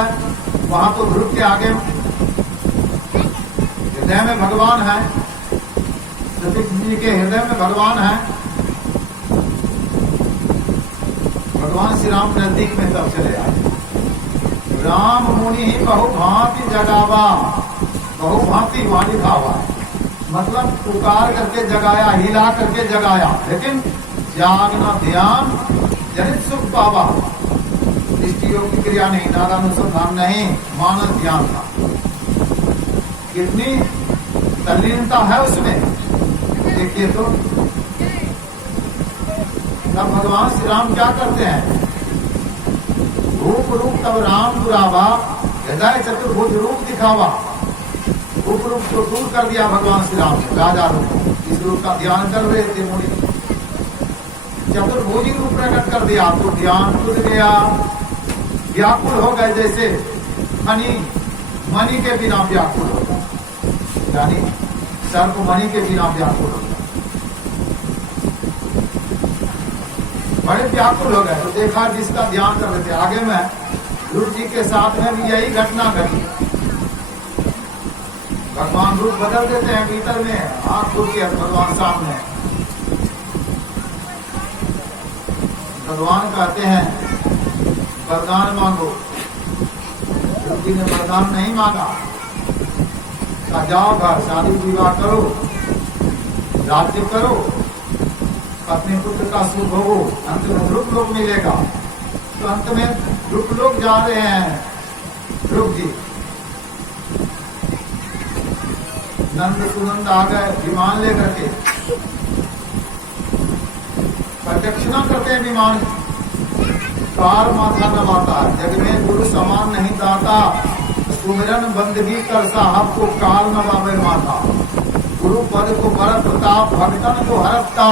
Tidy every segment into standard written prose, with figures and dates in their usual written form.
गए, वहां तो ध्रुव के आगे हृदय में भगवान है, जी के हृदय में भगवान है। भगवान श्री राम नजदीक में तब चले आए। राम मुनि ही बहुभांति जगावा, बहुभांति वाली भावा, मतलब पुकार करके जगाया, हिला करके जगाया, लेकिन जागना ध्यान जनित सुख पावा। दृष्टि योग की क्रिया नहीं, नारानुसंधान नहीं, मानस ध्यान था। कितनी तल्लीनता है उसमें, देखिए तो। तब भगवान श्री राम क्या करते हैं, रूप रूप तब राम दुरावा, हृदय चतुर्भुज रूप दिखावा। रूप रूप को दूर कर दिया भगवान श्री राम ने, राजा रूप, इस रूप का ध्यान कर रहे थे मुनि। चतुर्भुजी रूप प्रकट कर दिया तो ध्यान टूट गया, व्याकुल हो गए, जैसे मणि के बिना व्याकुल होगा, यानी सर्प मणि के बिना व्याकुल होगा, बड़े व्याकुल हो गए। तो देखा जिसका ध्यान कर रहे थे, आगे में ध्रुव जी के साथ में भी यही घटना घटी। भगवान रूप बदल देते हैं भीतर में, आंख खुल के भगवान सामने। भगवान कहते हैं वरदान मांगो, ध्रुव जी ने वरदान नहीं मांगा, जाओ घर शादी विवाह करो, राज्य करो, अपने पुत्र का सुख हो, अंत में ध्रुव लोक मिलेगा। तो अंत में ध्रुव लोक जा रहे हैं ध्रुव जी। नंद सुनंद आ गए विमान लेकर के, प्रदक्षिणा करते हैं विमान, कार माथा नवाता, जग में गुरु समान नहीं दाता, सुमिरन बंदगी कर साहब को काल नवावे माता। गुरु पद को बर प्रताप, भक्तन को हरता,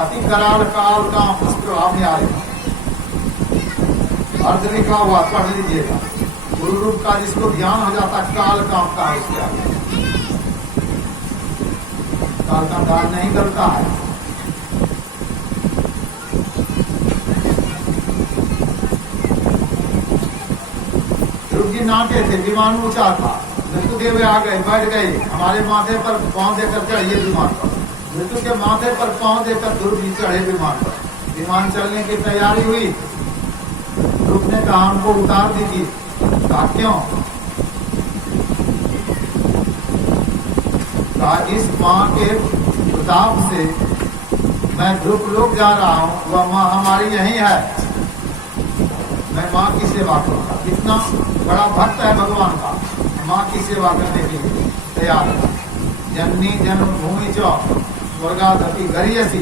अति कराल काल का प्रभाव में आए। अर्थ लिखा हुआ पढ़ लीजिएगा। गुरु रूप का जिसको ध्यान हो जाता, काल कांपता है उसके आगे, काल का दान नहीं करता है। ध्रुव जी नाटे थे, विमान ऊंचा था, मृत्युदेव आ गए, बैठ गए, हमारे माथे पर पांव देकर चढ़िए विमान पर। मृत्यु के माथे पर पांव देकर ध्रुव जी चढ़े विमान पर। विमान चलने की तैयारी हुई, ध्रुव ने कहा हमको उतार दीजिए। कहा क्यों? कहा इस माँ के प्रताप से मैं ध्रुव लोक जा रहा हूँ, वह माँ हमारी यही है, मैं माँ की सेवा करूँगा। कितना बड़ा भक्त है भगवान का, माँ की सेवा करने के लिए तैयार है। जननी जन्मभूमि चौ स्वर्गादपि गरीयसी,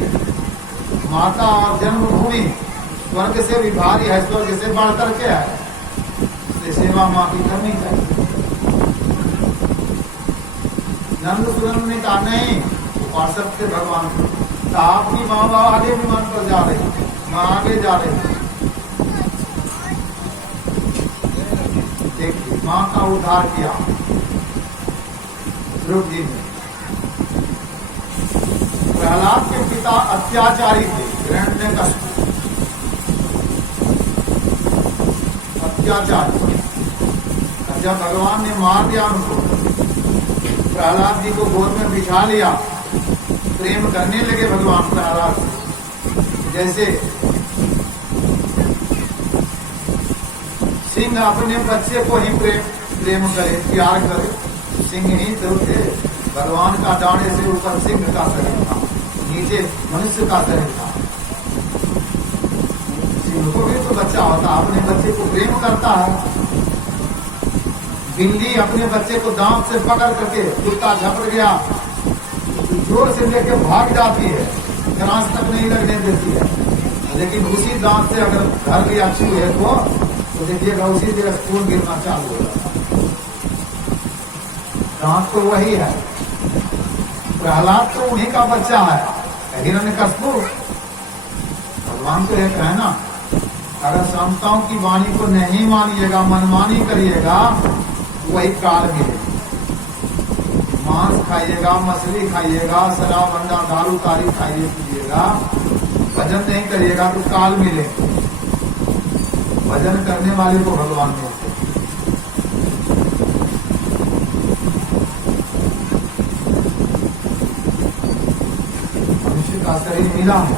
माता और जन्मभूमि स्वर्ग से भी भारी है, स्वर्ग से बढ़ करके है, इसलिए सेवा माँ की करनी चाहिए। नंद सुनंद ने कहा नहीं, पार्षद से भगवान को आपकी माँ बाप आगे विमान पर जा रही, माँ आगे जा रही। देखिए माँ का उद्धार किया ध्रुव जी ने। प्रहलाद के पिता अत्याचारी थे, हिरण्यकश्यप अत्याचारी। जब भगवान ने मार दिया उनको, प्रहलाद जी को गोद में बिठा लिया, प्रेम करने लगे भगवान प्रहलाद से। जैसे सिंह अपने बच्चे को ही प्रेम करे, प्यार करे, सिंह ही तो थे। भगवान का दाढ़े से ऊपर सिंह का शरीर था, नीचे मनुष्य का शरीर था। सिंह को भी तो बच्चा होता, अपने बच्चे को प्रेम करता है। बिल्ली अपने बच्चे को दांत से पकड़ करके, कुत्ता झपट गया जोर से लेके भाग जाती है, ग्रास तक नहीं लगने देती है। लेकिन उसी दांत से अगर घर लिया चूहे को, तो देखिएगा उसी जगह खून गिरना चालू हो जाता है। दांत तो वही है। प्रहलाद तो उन्हीं का बच्चा है, हिरण्यकश्यप। भगवान तो एक है ना, अगर संताओं की वाणी को नहीं मानिएगा, मनमानी करिएगा, वही काल मिलेगा। मांस खाइएगा, मछली खाइएगा, शराब अंडा दारू तारी खाइए पीजिएगा, भजन नहीं करिएगा तो काल मिलेगा। भजन करने वाले को भगवान मिलते। मिला है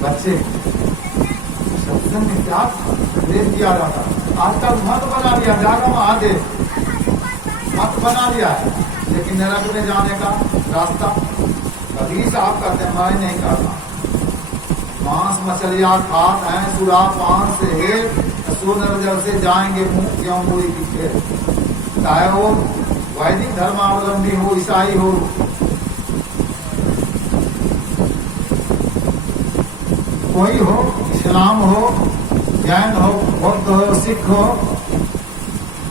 बच्चे सत्संग में क्या उपदेश दिया जाता है। आजकल मत बना लिया, जागा महादेव मत बना लिया है, लेकिन नरक में जाने का रास्ता कभी साफ करते हैं, मैं नहीं करता। मांस मछलियां खात हैं, सुरा पान से हेठ, सो नर जल से जाएंगे मुंह क्यों मूड़ी की खेत। चाहे वो वैदिक धर्मावलंबी हो, ईसाई हो, कोई हो, इस्लाम हो, जैन हो, बौद्ध हो, सिख हो,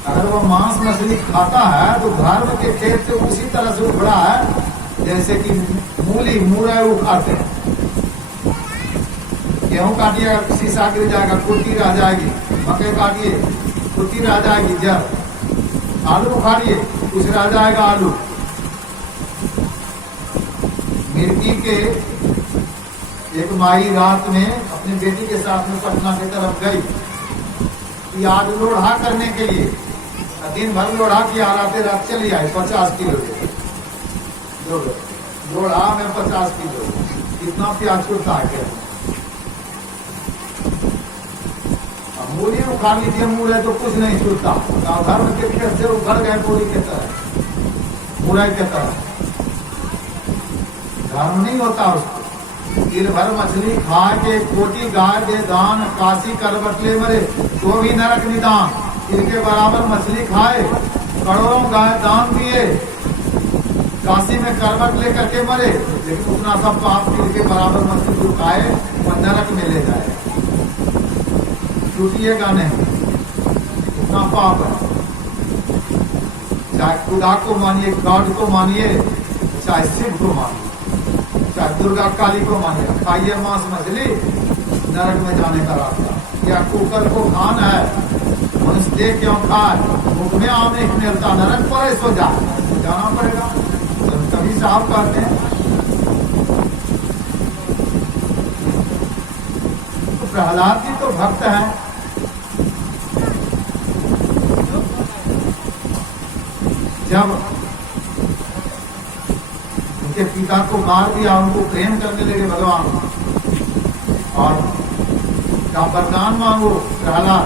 अगर वो मांस मछली खाता है तो धर्म के खेत से उसी तरह से उभरा है जैसे कि मूली मुरई उखाते हैं। गेहूं काटिएगा शीशा गिर जाएगा, कुर्ती रह जाएगी, मकई काटिए कुर्ती रह जाएगी जड़, आलू उखाड़िए कुछ रह जाएगा आलू। मिर्गी के एक माई रात में अपनी बेटी के साथ में पटना की तरफ गई कि आज लोढ़ा करने के लिए, दिन भर लोढ़ा किया, रात रात चली आई 50 किलो लोढ़ा में 50 किलो, कितना प्याज छूटता है। मूली उखाड़ लीजिए, मुरई तो कुछ नहीं छूटता, धर्म के खेत से उभर गए मूली के तरह, मुरई के तरह। धर्म नहीं होता उसको। दिन भर मछली खा के कोटी गाय दे दान, काशी करवट ले मरे तो भी नरक निदान। इनके बराबर मछली खाए, करोड़ों गाय दान दिए, काशी में करवट लेकर के मरे, लेकिन उतना सब पाप इनके बराबर मछली जो खाए वह नरक में ले जाए, छूटिएगा नहीं, इतना पाप है। चाहे खुदा को मानिए, गॉड को मानिए, चाहे शिव को मानिए, चाहे दुर्गा काली को मानिए, खाइए मांस मछली, नरक में जाने का रास्ता। या कुकर को खाना है, मनुष्य देख क्यों खाए, मुख में आम नहीं मिलता, नरक पर सो जाना पड़ेगा। तो कभी साफ करते हैं। तो प्रहलाद जी तो भक्त हैं, जब उनके पिता को मार दिया, उनको प्रेम करने लगे भगवान, और का वरदान मांगो प्रहलाद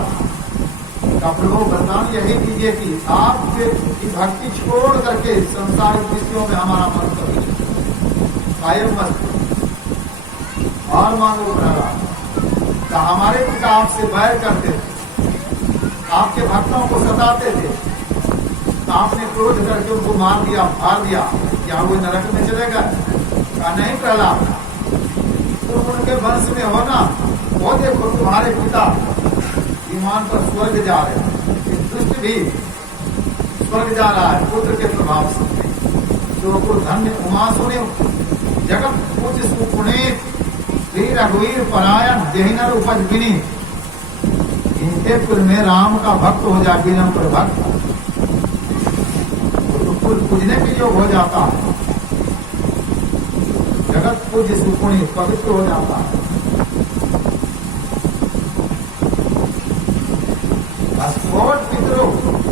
का, प्रभु वरदान यही दीजिए कि आपके भक्ति छोड़ करके संसारिक विषयों में हमारा मन कभी कायम मत, और मांगो प्रहलाद का हमारे पिता आपसे बैर करते थे, आपके भक्तों को सताते थे, आपने क्रोध करके उनको मार दिया, मार दिया, क्या वो नरक में चले गए? कहा नहीं प्रहलाद, तुम उनके वंश में हो ना, वो देखो तुम्हारे पिता विमान पर स्वर्ग जा रहे हैं, दुष्ट भी स्वर्ग जा रहा है पुत्र के प्रभाव से। जो को धन्य उमा सुने जगत पूज सुपुनीत वीर रघुवीर परायण जहिनर उपज बिनी, इनके कुल में राम का भक्त हो जाए, बिना पर भक्त कुल पूजने के योग हो जाता है, जगत पूज्य सुपुणी पवित्र हो जाता है।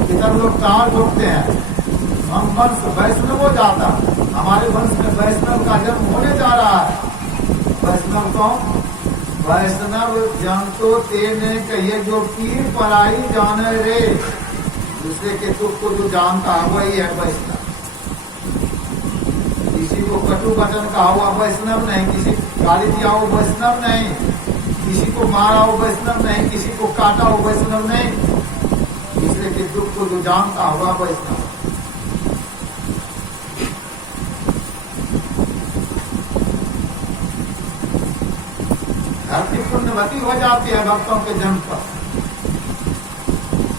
पितर लोग तार ठोकते हैं, हम वंश वैष्णव हो जाता, हमारे वंश में वैष्णव का जन्म होने जा रहा है। वैष्णव कौन? वैष्णव जन तो तेने कहिए जो पीर पराई जाने रे, दूसरे के दुख को जो जानता है वही है वैष्णव। किसी को कटु वचन कहा हुआ वैष्णव नहीं, किसी गाली दिया हो वैष्णव नहीं, किसी को मारा हो वैष्णव नहीं, किसी को काटा हो वैष्णव नहीं, दूसरे के दुख को जो जानता हुआ वैष्णव। धरती पुण्यवती हो जाती है भक्तों के जन्म पर,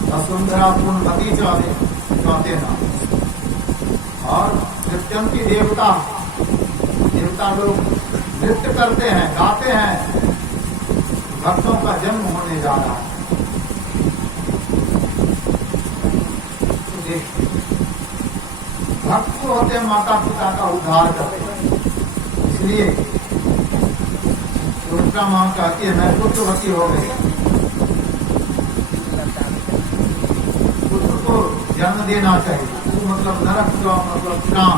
वसुंधरा पुण्यवती चाहते ना। और नृत्यंती देवता लोग नृत्य करते हैं, गाते हैं, भक्तों का जन्म होने जा रहा है। भक्त जो होते हैं माता पिता का उद्धार करते हैं, इसलिए दुर्गा माँ कहती है मैं पुत्रवती हो गई, पुत्र को जन्म देना चाहिए। मतलब नरक का मतलब प्राण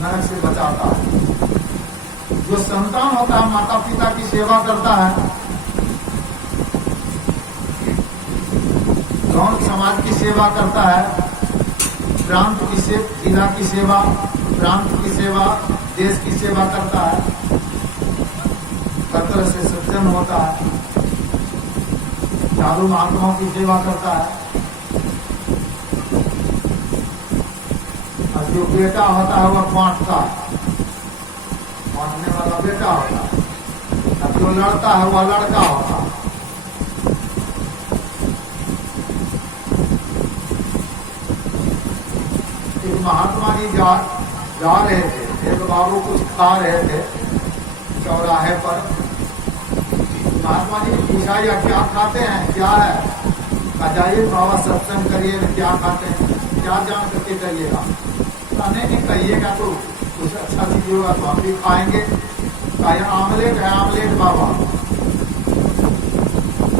नरक से बचाता है। जो संतान होता है माता पिता की सेवा करता है, कौन समाज की सेवा करता है, प्रांत की जिला की सेवा, प्रांत की सेवा, देश की सेवा करता है, कतर से सज्जन होता है, साधु महात्माओं की सेवा करता है। और जो बेटा होता है वह बांटता है, बांटने वाला बेटा होता है। अब जो लड़ता है वह लड़का होता है। एक महात्मा जी जा रहे थे, एक बाबू कुछ खा रहे थे चौराहे पर। महात्मा जी ने पूछा या क्या खाते हैं, क्या है? जाइए बाबा सत्संग करिए, क्या खाते हैं, क्या जान करके करिएगा। नहीं कहिएगा तो कुछ अच्छा चीज होगा तो हम भी खाएंगे। आमलेट है, आमलेट बाबा,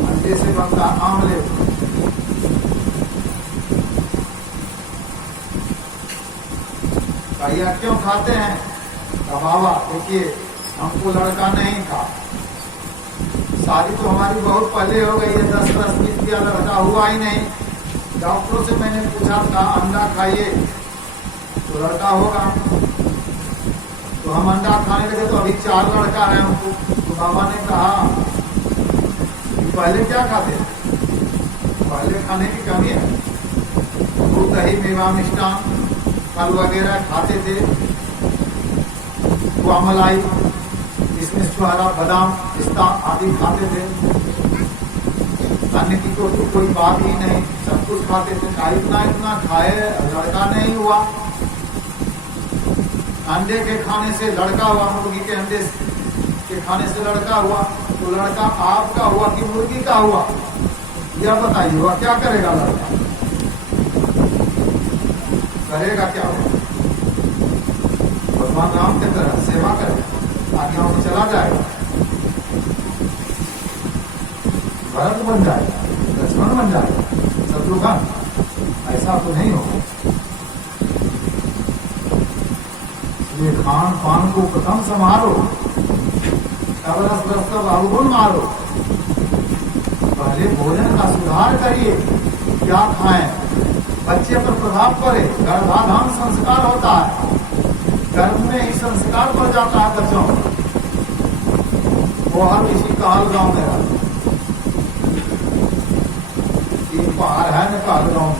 अंडे से बनता आमलेट। कहिए क्यों खाते हैं? तो बाबा देखिए हमको लड़का नहीं था, शादी तो हमारी बहुत पहले हो गई है, 10 वर्ष बीत गया, लड़का हुआ ही नहीं। डॉक्टरों से मैंने पूछा था अंडा खाइए तो लड़का होगा, तो हम अंडा खाने लगे तो अभी 4 लड़का है हमको। तो बाबा ने कहा पहले क्या खाते, पहले खाने की कमी है, दूध दही मेवा मिष्टान फल वगैरह खाते थे, खोआ मलाई इसमें छुहारा बादाम पिस्ता आदि खाते थे। अन्य की तो कोई बात ही नहीं, सब कुछ खाते थे। इतना इतना खाए लड़का नहीं हुआ। अंडे के खाने से लड़का हुआ, मुर्गी के अंडे के खाने से लड़का हुआ। तो लड़का आपका हुआ कि मुर्गी का हुआ, यह बताइए, हुआ क्या करेगा लड़का, करेगा क्या? भगवान राम की तरह सेवा करेगा, आज्ञाओं में चला जाएगा, भरत बन जाएगा, लक्ष्मण बन जाएगा, शत्रुघ्न। ऐसा तो नहीं होगा। ये खान पान को प्रथम संभालो, तब रस रस का अवगुण मारो। पहले भोजन का सुधार करिए, क्या खाएं, बच्चे पर प्रभाव पड़े। गर्भाधान संस्कार होता है, गर्भ में ही संस्कार पड़ जाता है बच्चों। वो हर किसी काल गांव में रहता, 3 पहाड़ है नेपाल गांव,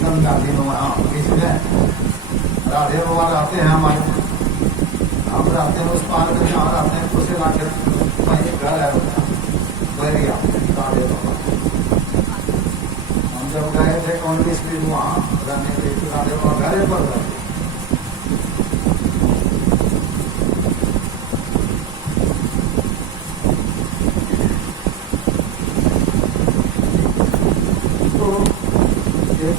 गंगा जी में वहाँ बीच में राधे बाबा रहते हैं हमारे, हम रहते हैं उस पार में, जहाँ रहते हैं उसे लाके वहीं घर है बैरिया राधे बाबा। हम जब गए थे 19 दिन वहाँ रहने के लिए, राधे बाबा घरे पर रहते।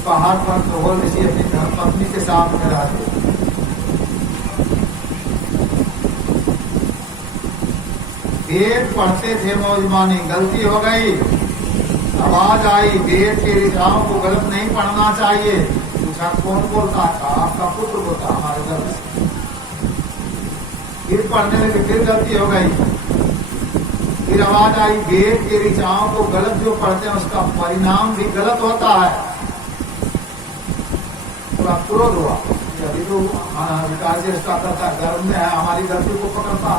पहाड़ पर कहोल ऋषि अपनी धर्मपत्नी के साथ में रहते। वेद पढ़ते थे मौजमानी, गलती हो गई, आवाज आई, वेद के ऋषाओं को गलत नहीं पढ़ना चाहिए। पूछा कौन बोलता था? आपका पुत्र बोलता हमारे घर से। फिर पढ़ने लगे, फिर गलती हो गई, फिर आवाज आई, वेद के ऋषाओं को गलत जो पढ़ते हैं उसका परिणाम भी गलत होता है। क्रोध हुआ, अभी तो विकास चेष्टा करता है, गर्भ में है, हमारी गलती को पकड़ता।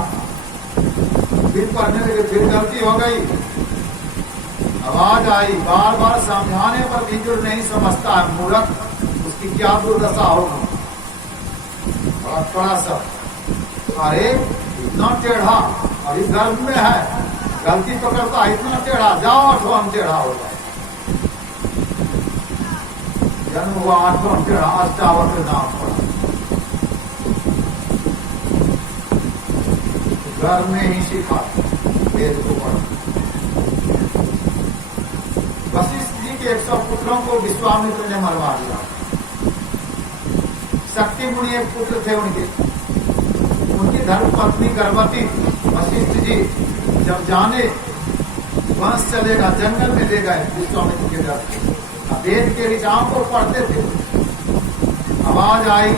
फिर पढ़ने लगे, फिर गलती हो गई, आवाज आई, बार बार समझाने पर भी जो नहीं समझता है मूर्ख, उसकी क्या दुर्दशा होगी। थोड़ा सा अरे इतना टेढ़ा, अभी गर्भ में है, गलती पकड़ता, इतना टेढ़ा, जाओ 8वां टेढ़ा हो जाए। जन्म हुआ 8वां टेढ़ा, अष्टावक्र नाम पड़ा। घर में ही सीखा वेद को पढ़ा। वशिष्ठ जी के 100 पुत्रों को विश्वामित्र ने मरवा दिया। शक्ति मुनि एक पुत्र थे उनके, उनकी धर्मपत्नी गर्भवती। वशिष्ठ जी जब जाने वंश चलेगा, जंगल में ले गए विश्वामित्र के डर। वेद के ऋचाओं को पढ़ते थे, आवाज आई,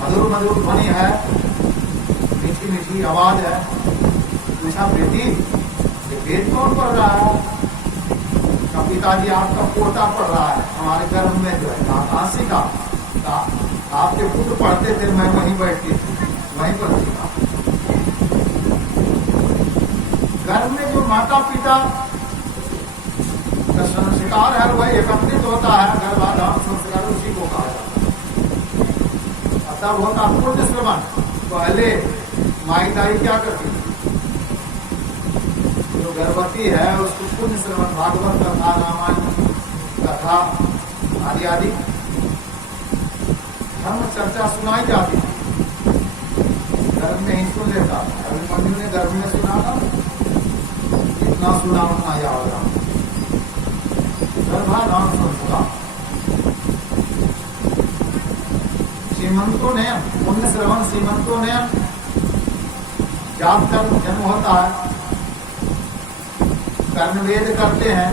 मधुर मधुर ध्वनि है, मीठी मीठी आवाज है। पूछा बेटी ये वेद कौन पढ़ रहा है? का पिताजी आपका पोता पढ़ रहा है हमारे घर में जो है। कहाँ सीखा? आपके पुत्र पढ़ते थे, मैं वहीं बैठती थी, वहीं पर सीखा। घर में जो माता पिता का संस्कार है वह एकत्रित होता है, गर्भाधान संस्कार उसी को कहा जाता है। तब होता पुण्य श्रवण। पहले माई दाई क्या करती थी? जो गर्भवती है उसको पुण्य श्रवण, भागवत कथा, रामायण कथा आदि आदि धर्म चर्चा सुनाई जाती थी। गर्भ में ही सुन लेता था। अभिमन्यु ने गर्भ में सुना था, इतना सुना उतना याद रहा। गर्भाधान संस्कार सीमंतो नयन, पुण्य श्रवण सीमंतो नयन। जाप कर्म जन्म होता है, कर्णवेद करते हैं,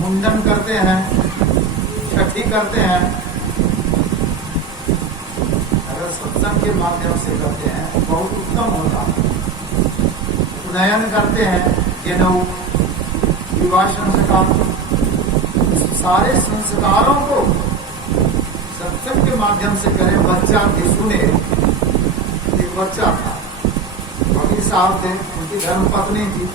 मुंडन करते हैं, छठी करते हैं। अगर सत्संग के माध्यम से करते हैं तो बहुत उत्तम होता है। उपनयन करते हैं, जनेऊ, विवाह संस्कार, सारे संस्कारों को सत्संग के माध्यम से करें। बच्चा भी सुने। एक बच्चा था, वकील साहब थे, उनकी धर्म पत्नी थी।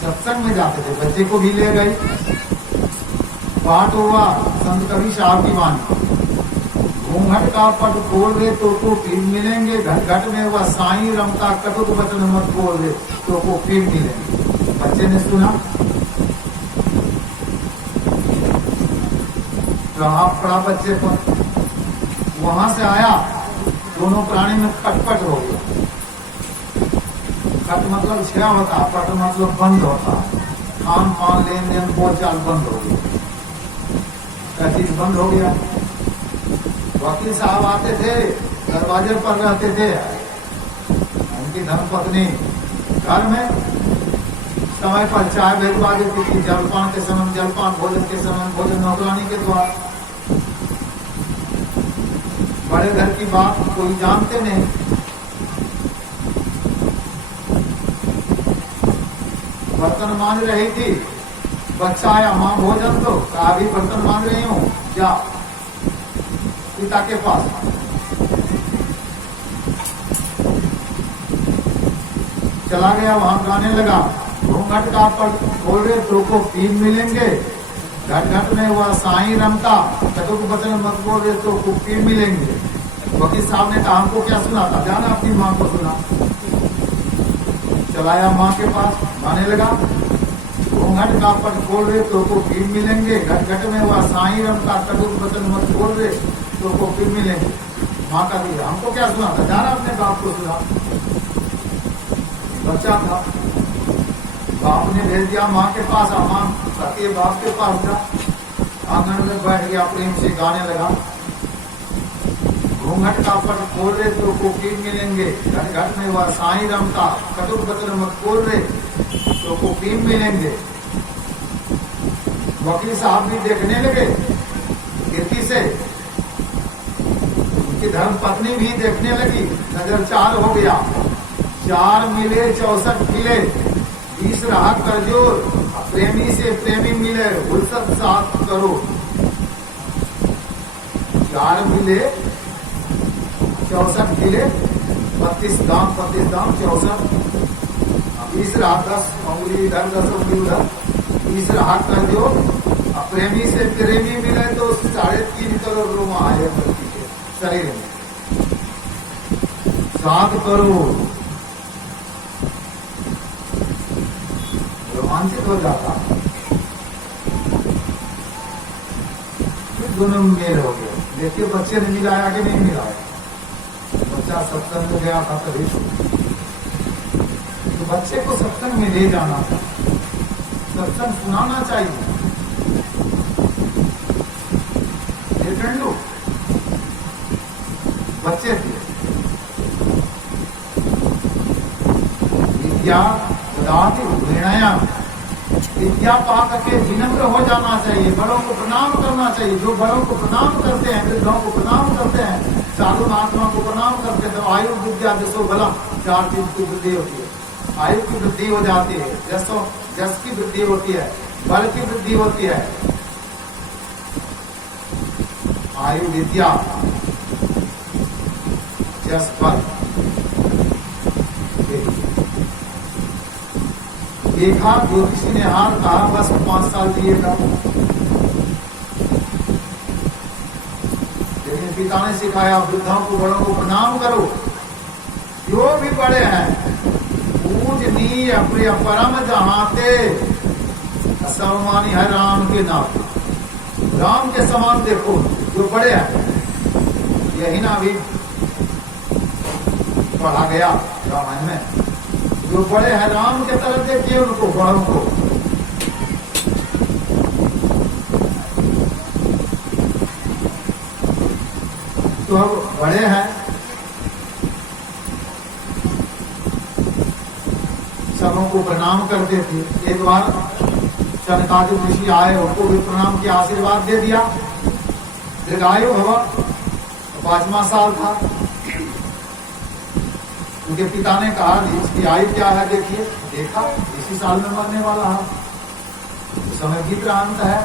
सत्संग में जाते थे, बच्चे को भी ले गई। पाठ हुआ संत कबीर साहब की वाणी, घूंघट का पट खोल दे तो को फिर मिलेंगे, घट घट में हुआ साईं रमता, कटुक वचन मत बोल दे तो को फिर मिलेंगे। बच्चे ने सुना, प्रभाव पड़ा बच्चे पर। वहां से आया, दोनों प्राणी में खटपट हो गया। खट मतलब क्षय होता, पट मतलब बंद होता। खान पान लेन देन बोलचाल बंद हो गया, क्या चीज बंद हो गया। वकील साहब आते थे, दरवाजे पर रहते थे, उनकी धर्मपत्नी घर में समय पर चाय भिजवा देती थी, जलपान के समय जलपान, भोजन के समय भोजन, नौकरानी के द्वारा। बड़े घर की बात कोई जानते नहीं। बर्तन मांज रही थी, बच्चा आया, माँ भोजन दो, कहा अभी बर्तन मांज रही हूँ, जा पिता के पास। चला गया, वहां गाने लगा, घूंघट का पट खोले तो को तीन मिलेंगे, घट घट में हुआ साईं रमता, कटुक वचन मत बोले तो को तीन मिलेंगे। वकील साहब ने कहा हमको क्या सुना था? जाना अपनी माँ को सुना। चलाया माँ के पास, गाने लगा, घूंघट का पट खोल रहे तो को तीन मिलेंगे, घट घट में हुआ साईं रमता, कटुक वचन मत बोल रहे तो को फिर मिलेंगे। माँ का दिया, हमको क्या सुना था? जाना अपने बाप को सुना। बच्चा था, बाप ने भेज दिया माँ के पास, माँ सके बाप के पास जा। आंगन में बैठ गया, प्रेम से गाने लगा, घूंघट का पट खोल रहे तो को फिर मिलेंगे, घट घट में हुआ साईं रमता, कटुक वचन मत बोल रहे तो को फिर मिलेंगे। वकील साहब भी देखने लगे खिड़की से, उनकी धर्म पत्नी भी देखने लगी। नजर चार हो गया, 4 मिले 64 खिले, 20 रहा करजोर, प्रेमी से प्रेमी मिले, उल्सत 7 करोड़। 4 मिले 64 खिले, 32 दाम 64, 20 रहा 10 उंगली इधर 10 उंगली उधर, 20 रहा करजोर, प्रेमी से प्रेमी मिले तो 3.5 करोड़ रोमा आए शरीर में, 7 करोड़। रोमांचित हो जाता, फिर दोनों मेल हो गए। देखिए बच्चे ने मिलाया कि नहीं मिलाया। बच्चा सत्संग में गया था तभी तो बच्चे को सत्संग में ले जाना था, सत्संग सुनाना चाहिए। ठंडू बच्चे थे, विद्या विद्या पाक के विनम्र हो जाना चाहिए, बड़ों को प्रणाम करना चाहिए। जो बड़ों को प्रणाम करते हैं, वृद्धों को प्रणाम करते हैं, साधु महात्मा को प्रणाम करते तो आयु विद्या जसो बलम, 4 चीज की वृद्धि होती है। आयु की वृद्धि हो जाती है, जस की वृद्धि होती है, बल की वृद्धि होती है। आयु विद्या जस बल। देखा ज्योतिषी ने हार कहा बस 5 साल जिएगा, लेकिन पिता ने सिखाया वृद्धों को बड़ों को प्रणाम करो, जो भी बड़े हैं पूजनीय प्रिय परम जहाते, सर्वमानी है राम के नाते। राम के समान देखो जो बड़े हैं। यही ना भी पढ़ा गया रामायण में, जो बड़े हैं राम के तरफ देखिए उनको, बड़ों को। तो अब बड़े हैं, सबों को प्रणाम करते थे। एक बार सनकादिक ऋषि आए, उनको भी प्रणाम किया, आशीर्वाद दे दिया। दीर्घायु हुआ, 5वां साल था। उनके पिता ने कहा इसकी आयु क्या है देखिए। देखा इसी साल में मरने वाला है, समय भी प्रांत है।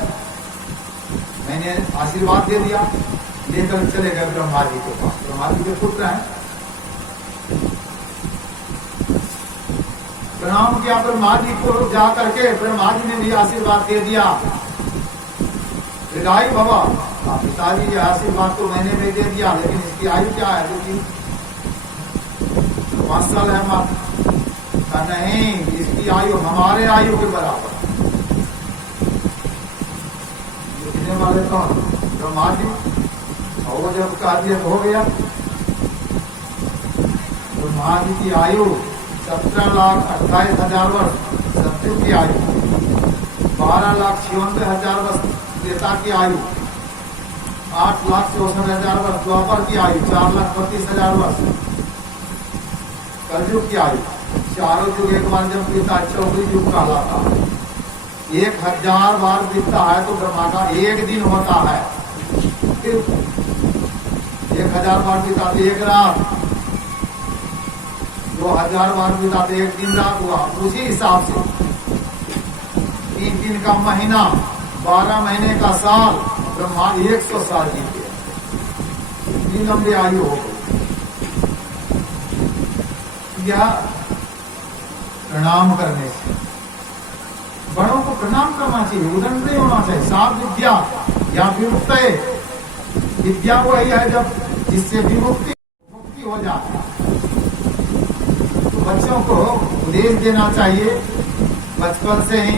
मैंने आशीर्वाद दे दिया, लेकर चले गए ब्रह्मा जी के पास। ब्रह्मा जी के पुत्र हैं, प्रणाम किया ब्रह्मा जी को। जा करके ब्रह्मा जी ने भी आशीर्वाद दे दिया। दीर्घायु बाबा, पिताजी ये आशीर्वाद तो मैंने भी दे दिया, लेकिन इसकी आयु क्या है देखिए। 5 साल है माँ का, नहीं इसकी आयु हमारे आयु के बराबर। लिखने वाले कौन? ब्रह्मा जी। और जब कार्य हो गया, ब्रह्मा जी की आयु 17,28,000 वर्ष सत्यु की आयु, 12,96,000 वर्ष त्रेता की आयु, 8,64,000 वर्ष द्वापर की आयु, 4,32,000 वर्ष कलयुग की आयु। चारों युग एक बार जब बीता, चौबीस युग कहलाता है। 1000 बार बीतता है तो ब्रह्मा का एक दिन होता है। 1000 बार बीता तो एक रात, 2000 बार बीता तो एक दिन रात हुआ। उसी हिसाब से 3 दिन का महीना, 12 महीने का साल, ब्रह्मा 100 साल जीते। इतनी लंबी आयु हो गई। या प्रणाम करने से, बड़ों को प्रणाम करना चाहिए, उदंड नहीं होना चाहिए। सात विद्या या विमुक्त, विद्या वही है जब जिससे विमुक्ति हो जाए। तो बच्चों को उपदेश देना चाहिए बचपन से ही,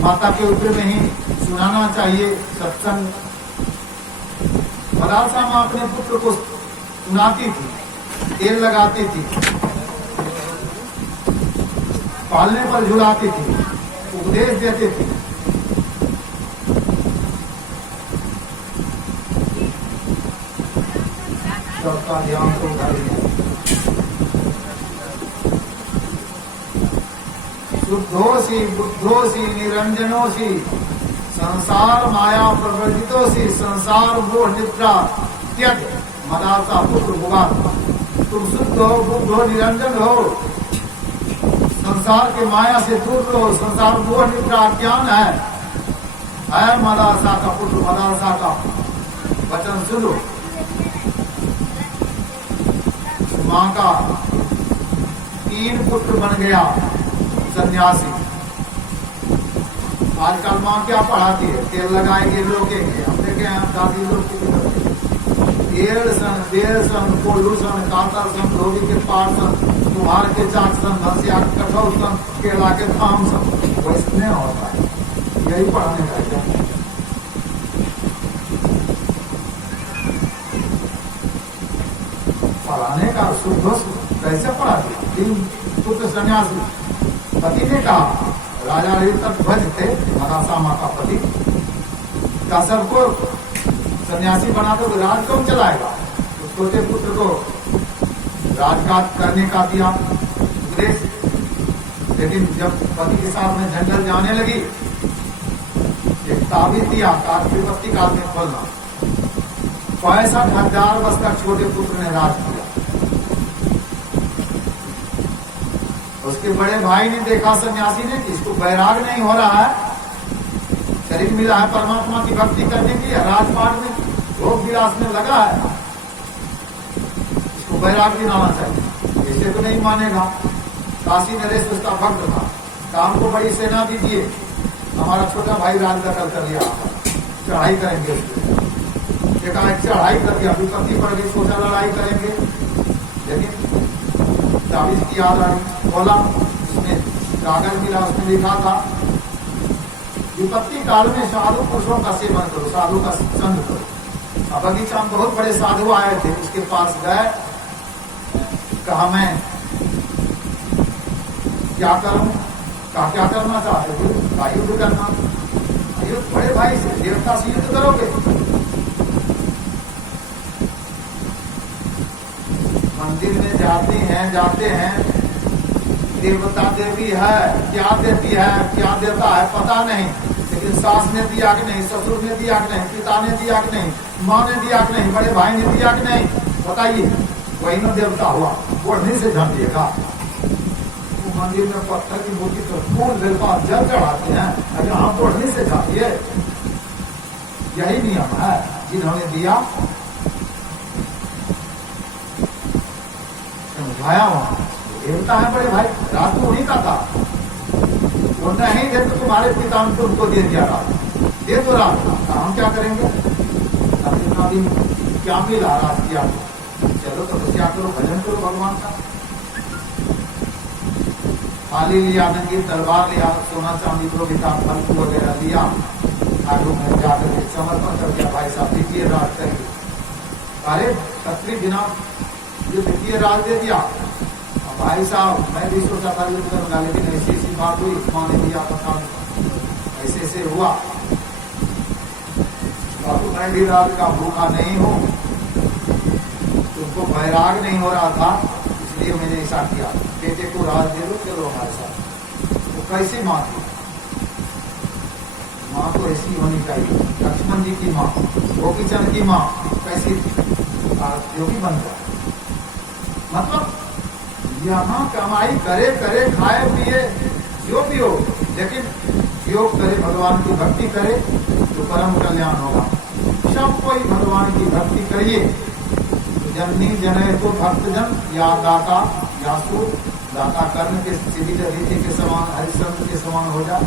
माता के उद्र में ही सुनाना चाहिए सत्संग। मदालसा माँ अपने पुत्र को सुनाती थी, तेल लगाती थी, पालने पर झुलाती थी, उपदेश देते थे। सबका ध्यान तो उठाइए। शुद्धोसी बुद्धोसी निरंजनोसी, संसार माया प्रवर्जितोसी, संसार मोह निद्रा त्यज, मदालसा पुत्र भुगा। तुम शुद्ध हो, बुद्ध हो, निरंजन हो, संसार के माया से दूर रहो। संसार मोह निद्रा ज्ञान है मदालसा का पुत्र। मदालसा का वचन सुनो। माँ का 3 पुत्र बन गया सन्यासी। आजकल माँ क्या पढ़ाती है? तेल लगाएंगे, रोकेंगे। हम देखे हैं दादी लोग की सन, बेर सन, पोलूसन, कातर सन, धोबी के पार सन, कुम्हार के चाक सन, भंसिया के कठौर सन, केला के थाम सन। वैसे नहीं होता है, यही पढ़ाने का है। पढ़ाने का शुद्ध कैसे पढ़ा दिया? 3 पुत्र सन्यासी। पति ने कहा, राजा ध्वज थे मदालसा माँ का पति, का सबको सन्यासी बनाते तो राज कौन चलाएगा? तो छोटे पुत्र को राजकाज करने का दिया उपदेश। लेकिन जब पति के साथ में जंगल जाने लगी, एक ताबीज दिया, विपत्ति काल में खोलना। 65,000 वर्ष तक छोटे पुत्र ने राज किया। उसके बड़े भाई ने देखा, सन्यासी ने, कि इसको वैराग नहीं हो रहा है, शरीर मिला है परमात्मा की भक्ति करने की, राजपाट में भोग विलास में लगा है, इसको वैराग दिलाना चाहिए। ऐसे तो नहीं मानेगा। काशी नरेश उसका भक्त था, काम को बड़ी सेना दीजिए, हमारा छोटा भाई राज दखल कर लिया, चढ़ाई करेंगे उसके। एक चढ़ाई कर दिया, विपत्ति पड़ गई, सोचा लड़ाई करेंगे, लेकिन ताबीज की याद आई, बोला, उसमें कागज मिला, उसमें लिखा था विपत्ति काल में साधु पुरुषों का सेवन करो, साधु का संग करो। अब बगीचा में बहुत बड़े साधु आए थे, उसके पास गए, कहा मैं क्या करूं, कहा क्या करना चाहते हो, का युद्ध करना, युद्ध बड़े भाई से, देवता से युद्ध करोगे। मंदिर में जाते हैं, देवता देवी है, क्या देती है, क्या देता है पता नहीं, लेकिन सास ने दिया कि नहीं, ससुर ने दिया कि नहीं, पिता ने दिया कि नहीं, माँ ने दिया कि नहीं, बड़े भाई ने दिया कि नहीं, बताइए। वही न देवता हुआ, ओढ़ने से ढक दिएगा। तो मंदिर में पत्थर की मूर्ति तो फूल बेलपात जल चढ़ाते हैं, अगर आप ओढ़ने से जाइए, यही नियम है। जिन्होंने दिया समझाया, वहां देवता है बड़े भाई, रात को उन्हीं का था, वो नहीं दे तो तुम्हारे पिता ने तुमको दे दिया, रात दे तो रात, हम क्या करेंगे, इतना दिन क्या मिला रात किया, चलो तो क्या करो, भजन करो भगवान का। थाली लिया, नंगी तलवार लिया, सोना चांदी प्रोगिता फल वगैरह लिया, आलू में जाकर समर्पण कर दिया, भाई साहब द्वितीय राज करेंगे। अरे क्षत्रिय बिना जो द्वितीय राज दे दिया, भाई साहब मैं भी सोचा था युद्ध करूंगा, लेकिन ऐसी ऐसी बात हुई, माँ ने दिया पता ऐसे ऐसे हुआ, और मैं भी रात का भूखा नहीं हूँ, तुमको वैराग नहीं हो रहा था, इसलिए मैंने ऐसा किया, बेटे को राज दे दो, चलो हमारे साथ। वो कैसी माँ थी, माँ तो ऐसी होनी चाहिए, लक्ष्मण जी की माँ, गोपीचंद की माँ कैसी योगी बन गया। मतलब यहाँ कमाई करे खाए पिए जो भी हो, लेकिन योग करे, भगवान की भक्ति करे तो परम कल्याण होगा। सब कोई भगवान की भक्ति करिए, जननी जने तो भक्तजन, या दाता या सुर, दाता कर्ण के रीति के समान, हरिश्चंद्र के समान हो जाए,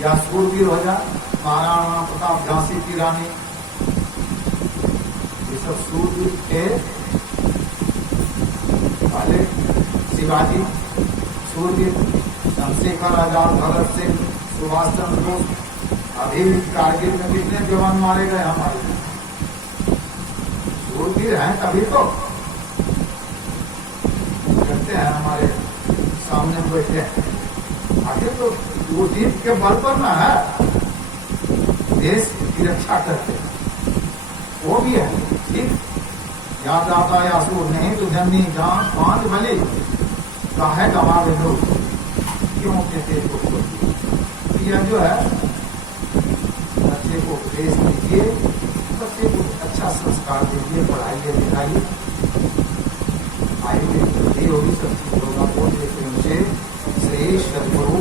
या सूरवीर हो जाए, महाराणा प्रताप, झांसी की रानी, ये सब सूरवीर थे। पहले शिवाजी सूरवीर, चंद्रशेखर आजाद, भगत सिंह, सुभाष चंद्र बोस, अभी कारगिल में कितने जवान मारे गए हमारे, सूरवीर हैं तभी तो करते हैं, हमारे सामने बैठे हैं। आखिर तो वो जीत के बल पर ना है, देश की रक्षा करते हैं, वो भी है ठीक। याद आता या सूर नहीं तो जननी जान पांच भले, काहे गवावे लोग, क्यों कहते को। यह जो है, बच्चे को उपदेश दीजिए, बच्चे को अच्छा संस्कार दीजिए, पढ़ाइए लिखाइए, आएंगे होगी सब चीज होगा, वो देखिए उनसे श्रेष्ठ गुरु